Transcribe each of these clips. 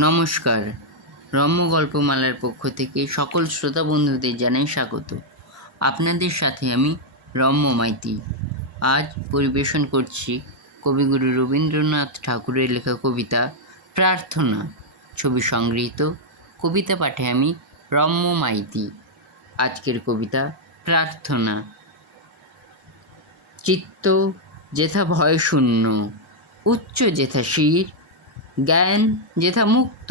নমস্কার। রম্য গল্পমালার পক্ষ থেকে সকল শ্রোতা বন্ধুদের জানাই স্বাগত। আপনাদের সাথে আমি রম্য মাইতি। আজ পরিবেশন করছি কবিগুরু রবীন্দ্রনাথ ঠাকুরের লেখা কবিতা প্রার্থনা, ছবি সংগৃহীত। কবিতা পাঠে আমি রম্য মাইতি। আজকের কবিতা প্রার্থনা। চিত্ত যেথা ভয় শূন্য, উচ্চ যেথা শির, জ্ঞান যেথা মুক্ত,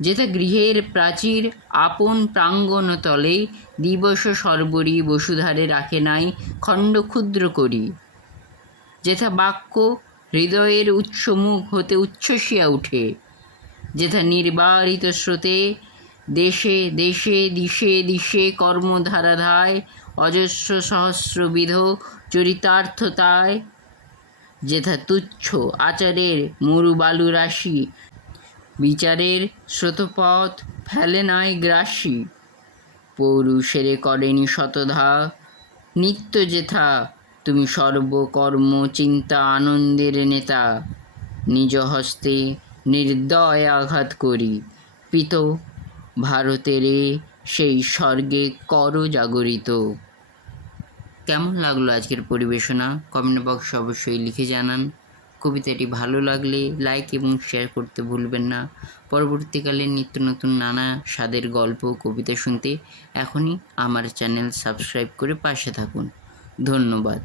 যেথা গৃহের প্রাচীর আপন প্রাঙ্গণ তলে দিবস সর্বরি বসুধারে রাখে নাই খণ্ড ক্ষুদ্র করি, যেথা বাক্য হৃদয়ের উৎসমুখ হতে উচ্ছ্বসিয়া উঠে, যেথা নির্বারিত স্রোতে দেশে দেশে দিশে দিশে কর্মধারাধায় অজস্র সহস্রবিধ চরিতার্থতায়, যেথা তুচ্ছ আচারের মরুবালু রাশি বিচারের স্রোতপথ ফেলে নাই গ্রাসী, পৌরুষেরে করেনি শতধা নিত্য, যেথা তুমি সর্বকর্ম চিন্তা আনন্দের নেতা, নিজ হস্তে নির্দয় আঘাত করি পিত ভারতেরে সেই স্বর্গে কর জাগরিত। কেমন লাগলো আজকের পরিবেশনা? কমেন্ট বক্সে অবশ্যই লিখে জানান। কবিতাটি ভালো লাগলে লাইক এবং শেয়ার করতে ভুলবেন না। পরবর্তীকালে নিত্য নতুন নানা স্বাদের গল্প কবিতা শুনতে এখনই আমার চ্যানেল সাবস্ক্রাইব করে পাশে থাকুন। ধন্যবাদ।